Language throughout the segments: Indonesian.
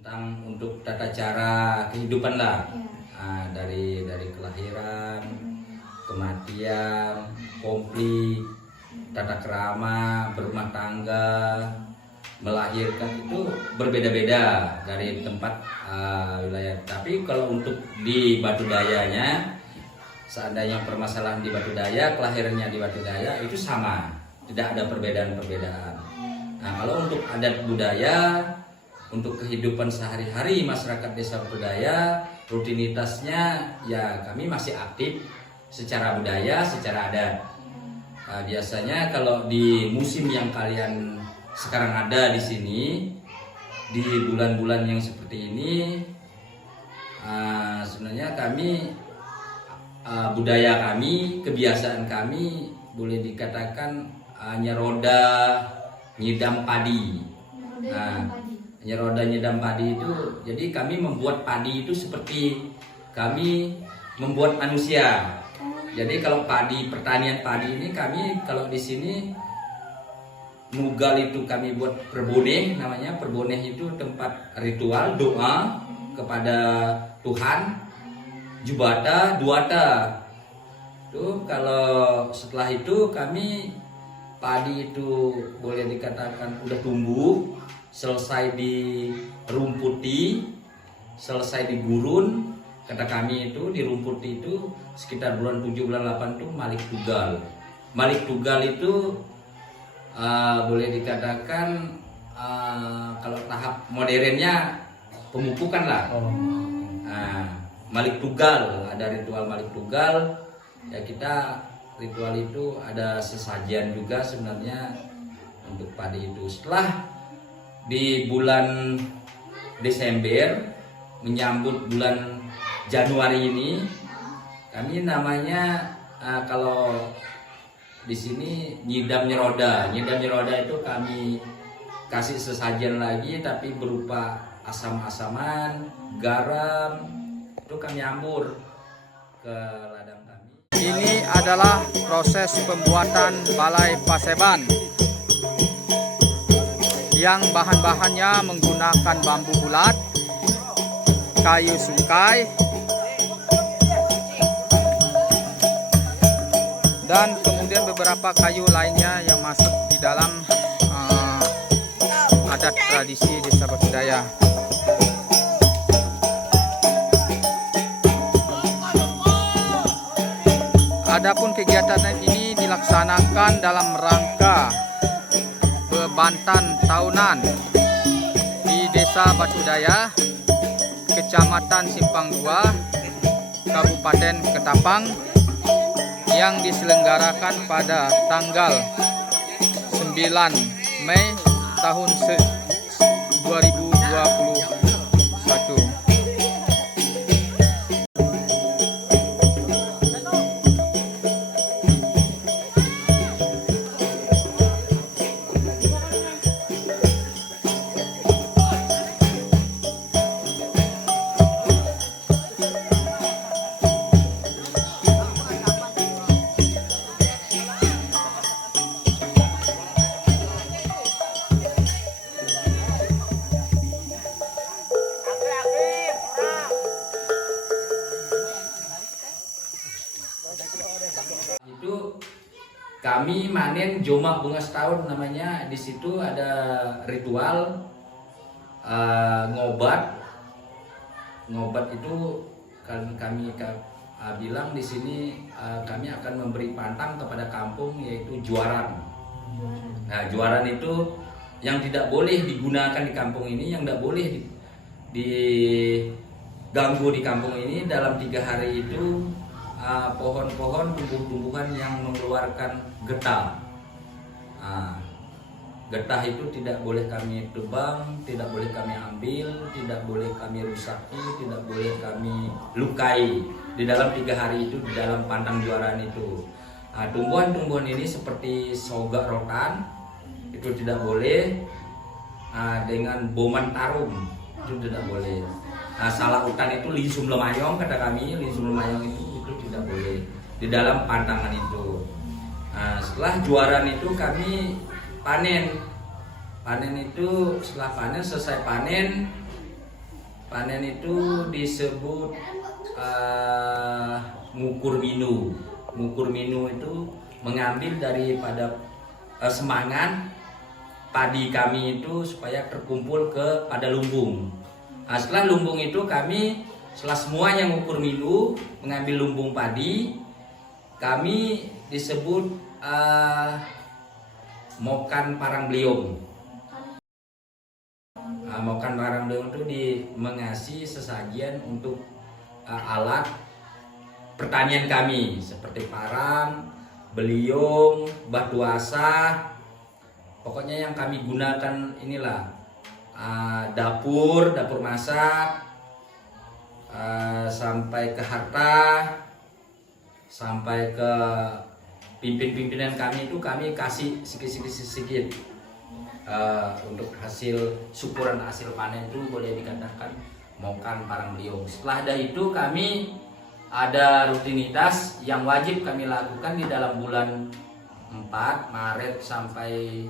tentang untuk tata cara kehidupan lah, dari kelahiran, kematian, konflik, tata krama, berumah tangga, melahirkan itu berbeda-beda dari tempat wilayah. Tapi kalau untuk di Batu Dayanya, seandainya permasalahan di Batu Daya, kelahirannya di Batu Daya itu sama, tidak ada perbedaan-perbedaan. Nah, kalau untuk adat budaya, untuk kehidupan sehari-hari masyarakat Desa Batu Daya, rutinitasnya ya kami masih aktif secara budaya, secara adat. Biasanya kalau di musim yang kalian sekarang ada di sini, di bulan-bulan yang seperti ini, sebenarnya kami budaya kami, kebiasaan kami boleh dikatakan nyeroda nyidam padi. Nyeroda nyidam padi itu, jadi kami membuat padi itu seperti kami membuat manusia. Jadi kalau padi, pertanian padi ini kami kalau di sini nugal itu kami buat perboneh, namanya perboneh itu tempat ritual doa kepada Tuhan, jubata, duata. Tuh kalau setelah itu kami padi itu boleh dikatakan udah tumbuh, selesai dirumputi, selesai digurun. Kata kami itu dirumputi itu sekitar bulan 7 bulan 8 itu Malik Tugal. Malik Tugal itu boleh dikatakan kalau tahap modernnya pemupukan lah. Malik Tugal, ada ritual Malik Tugal. Ya kita ritual itu ada sesajian juga sebenarnya untuk padi itu. Setelah di bulan Desember menyambut bulan Januari ini, kami namanya kalau di sini nyidam nyeroda. Nyidam nyeroda itu kami kasih sesajian lagi tapi berupa asam-asaman, garam, itu kami ambur ke ladang kami. Ini adalah proses pembuatan balai paseban yang bahan-bahannya menggunakan bambu bulat, kayu sungkai, dan kemudian beberapa kayu lainnya yang masuk di dalam adat tradisi Desa Batu Daya. Adapun kegiatan ini dilaksanakan dalam rangka bebantan tahunan di Desa Batu Daya, Kecamatan Simpang 2, Kabupaten Ketapang, yang diselenggarakan pada tanggal 9 Mei tahun 2021. Itu kami manen jomak bunga setahun namanya. Di situ ada ritual ngobat itu kan kami bilang di sini kami akan memberi pantang kepada kampung, yaitu juaran. Nah, juaran itu yang tidak boleh digunakan di kampung ini, yang tidak boleh diganggu di kampung ini dalam 3 hari itu. Pohon-pohon, tumbuh-tumbuhan yang mengeluarkan getah. Getah itu tidak boleh kami tebang, tidak boleh kami ambil, tidak boleh kami rusaki, tidak boleh kami lukai di dalam 3 hari itu, di dalam pantang juaran itu. Tumbuhan-tumbuhan ini seperti sogak rotan itu tidak boleh, dengan boman tarum itu tidak boleh. Salah hutan itu lisum lemayong, kata kami, lisum lemayong itu tidak boleh di dalam pantangan itu. Setelah juaran itu kami panen itu, setelah panen, selesai panen Panen itu disebut ngukur minu. Ngukur minu itu mengambil daripada semangan padi kami itu supaya terkumpul pada lumbung. Nah, setelah lumbung itu kami setelah semuanya ngukur minu, mengambil lumbung padi, kami disebut mokan parang beliung. Mokan parang beliung itu mengasih sesajian untuk alat pertanian kami seperti parang, beliung, batu asah. Pokoknya yang kami gunakan inilah dapur masak, sampai ke harta, sampai ke pimpinan kami itu kami kasih sedikit untuk hasil syukuran hasil panen itu boleh dikatakan mokan parang beliung. Setelah ada itu kami ada rutinitas yang wajib kami lakukan di dalam bulan 4 Maret sampai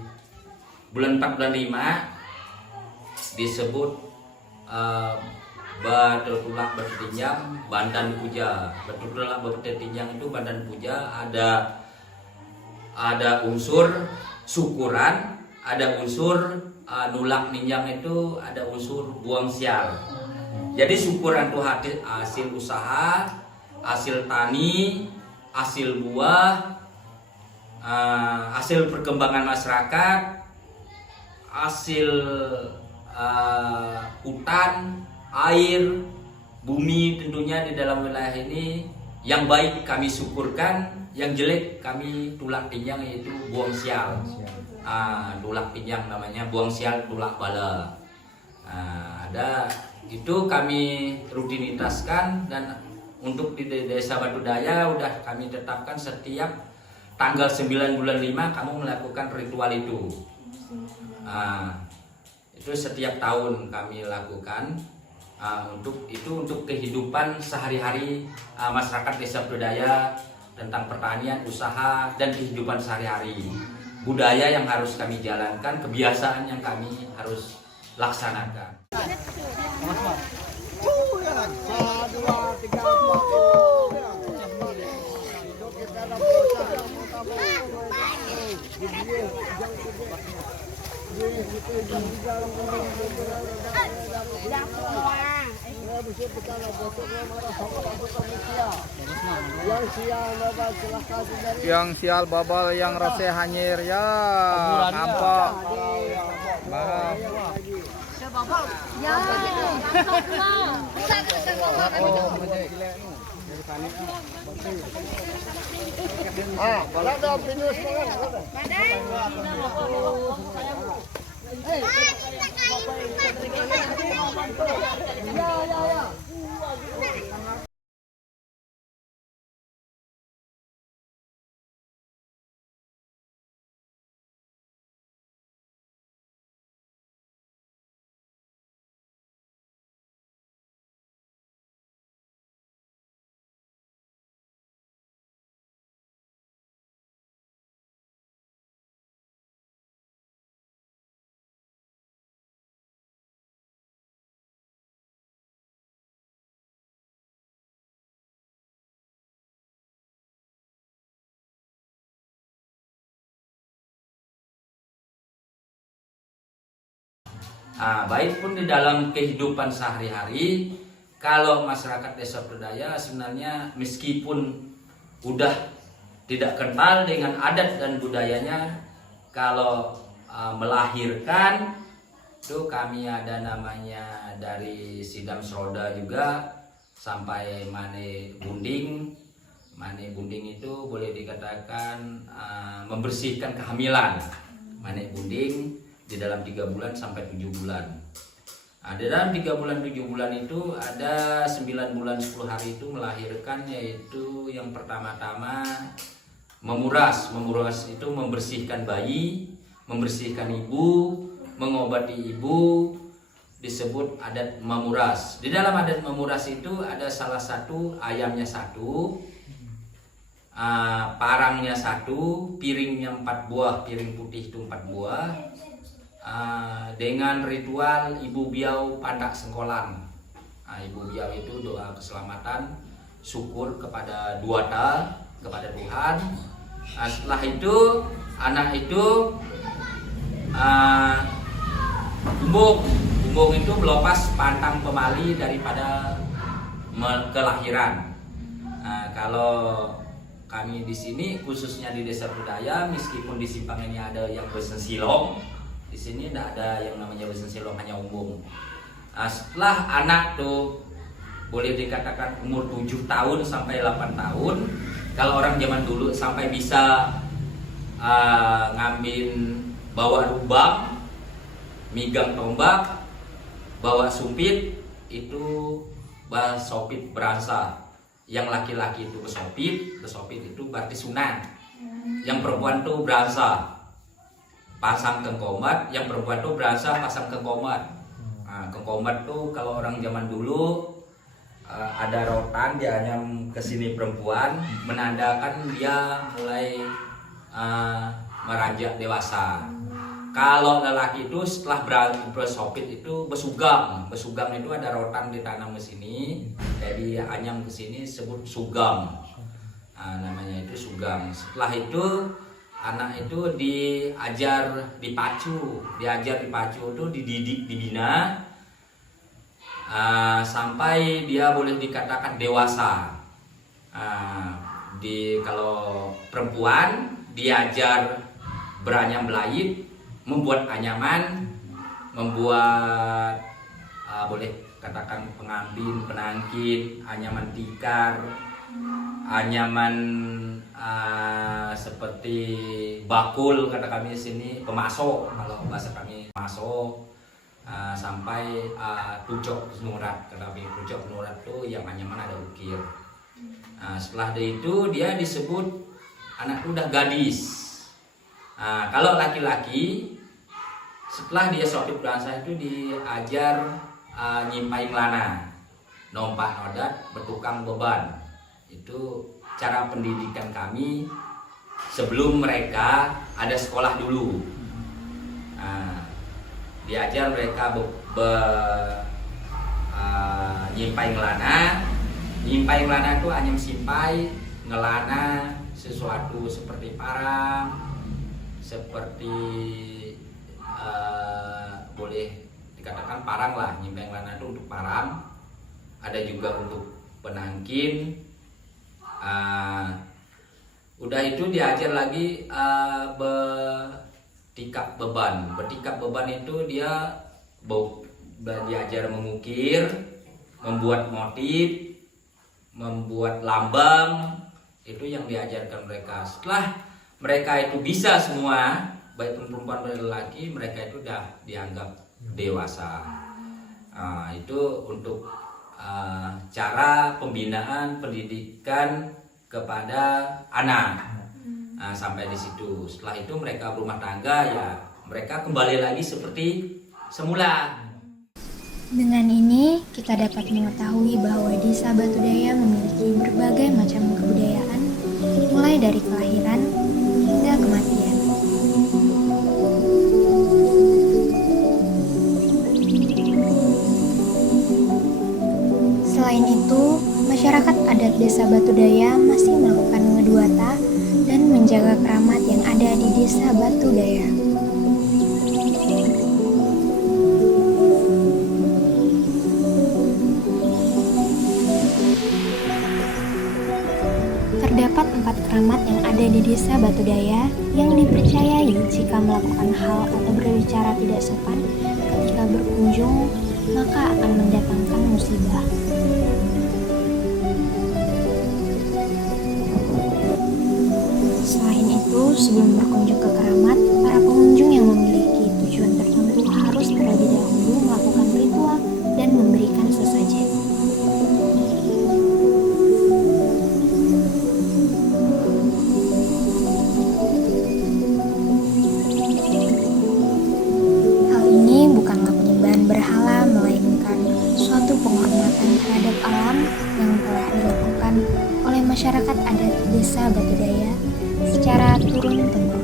bulan 4 bulan 5 disebut Batulak bertinjang bandan puja. Batulak bertinjang itu bandan puja, ada unsur syukuran, ada unsur nulak ninjang, itu ada unsur buang sial. Jadi syukuran itu hasil usaha, hasil tani, hasil buah, hasil perkembangan masyarakat, hasil hutan, air, bumi tentunya di dalam wilayah ini. Yang baik kami syukurkan, yang jelek kami tulak pinjang, yaitu buang sial. Tulak pinjang namanya, buang sial, tulak bala. Ada itu kami rutinitaskan, dan untuk di Desa Batu Daya udah kami tetapkan setiap tanggal 9 bulan 5 kamu melakukan ritual itu. Itu setiap tahun kami lakukan. Untuk kehidupan sehari-hari masyarakat Desa Batu Daya, tentang pertanian, usaha, dan kehidupan sehari-hari. Budaya yang harus kami jalankan, kebiasaan yang kami harus laksanakan. Yang sial babal yang rasa hanyir ya nampak. Ya, Baik pun di dalam kehidupan sehari-hari, kalau masyarakat Desa Batu Daya sebenarnya meskipun udah tidak kenal dengan adat dan budayanya, kalau melahirkan itu kami ada namanya dari sidam seroda juga sampai mane bunding. Mane bunding itu boleh dikatakan membersihkan kehamilan. Mane bunding di dalam 3 bulan sampai 7 bulan. Di dalam 3 bulan 7 bulan itu ada 9 bulan 10 hari itu melahirkan, yaitu yang pertama-tama memuras. Memuras itu membersihkan bayi, membersihkan ibu, mengobati ibu, disebut adat memuras. Di dalam adat memuras itu ada salah satu, ayamnya 1, parangnya 1, piringnya 4 buah, piring putih itu 4 buah. Dengan ritual ibu biau pandak sengkolan. Nah, Ibu Biau itu doa keselamatan, syukur kepada Duata, kepada Tuhan. Nah, setelah itu anak itu bumbung itu melepas pantang pemali daripada kelahiran. Nah, kalau kami di sini khususnya di Desa Budaya, meskipun di Simpang ini ada yang besen silong, di sini tidak ada yang namanya besen silong, hanya umbung. Nah, setelah anak tuh boleh dikatakan umur 7 tahun sampai 8 tahun, kalau orang zaman dulu sampai bisa ngambil bawa lubang, migang tombak, bawa sumpit, itu besopit berasa. Yang laki-laki itu besopit itu berarti sunat. Yang perempuan tuh berasa pasang kengkomat, yang perempuan tuh berasa pasang kengkomat. Nah, kengkomat tuh kalau orang zaman dulu ada rotan, dia nyam ke sini perempuan, menandakan dia mulai meranjak dewasa. Kalau lelaki itu setelah bersopit itu besugang. Besugang itu ada rotan ditanam ke sini, jadi anyam ke sini sebut sugang. Nah, namanya itu sugang. Setelah itu anak itu diajar dipacu itu dididik, dibina sampai dia boleh dikatakan dewasa. Kalau perempuan diajar beranyam belait, membuat anyaman, membuat boleh katakan pengantin, penangkit, anyaman tikar, anyaman seperti bakul kata kami di sini, pemasok kalau bahasa kami masok, sampai pucuk nurat kata kami. Pucuk nurat tuh yang anyaman ada ukir. Setelah itu dia disebut anak udah gadis. Kalau laki-laki setelah dia sopit berasa itu diajar nyimpai ngelana, nompak nodat, bertukang beban. Itu cara pendidikan kami sebelum mereka ada sekolah dulu. Diajar mereka nyimpai ngelana. Nyimpai ngelana itu hanya simpai ngelana sesuatu seperti parang, seperti boleh dikatakan parang lah. Nyimpai ngelana itu untuk parang, ada juga untuk penangkin. Udah itu diajar lagi bertikap beban. Bertikap beban itu dia diajar mengukir, membuat motif, membuat lambang. Itu yang diajarkan mereka. Setelah mereka itu bisa semua, baik perempuan dan lelaki, mereka itu udah dianggap dewasa. Itu untuk cara pembinaan pendidikan kepada anak. Sampai di situ. Setelah itu mereka berumah tangga, ya mereka kembali lagi seperti semula. Dengan ini kita dapat mengetahui bahwa Desa Batudaya memiliki berbagai macam kebudayaan, mulai dari kelahiran hingga kematian. Selain itu, masyarakat adat Desa Batudaya masih melakukan ngeduata dan menjaga keramat yang ada di Desa Batudaya. Terdapat 4 keramat yang ada di Desa Batudaya yang dipercayai jika melakukan hal atau berbicara tidak sopan ketika berkunjung, maka akan mendatangkan musibah. Selain itu, sebelum berkunjung ke keramat, para pengunjung yang memiliki tujuan tertentu harus terlebih dahulu melakukan ritual dan memberikan sesajen. Hal ini bukanlah penyembahan berhala, melainkan suatu penghormatan terhadap alam yang telah dilakukan oleh masyarakat adat Desa Batudaya secara turun-temurun.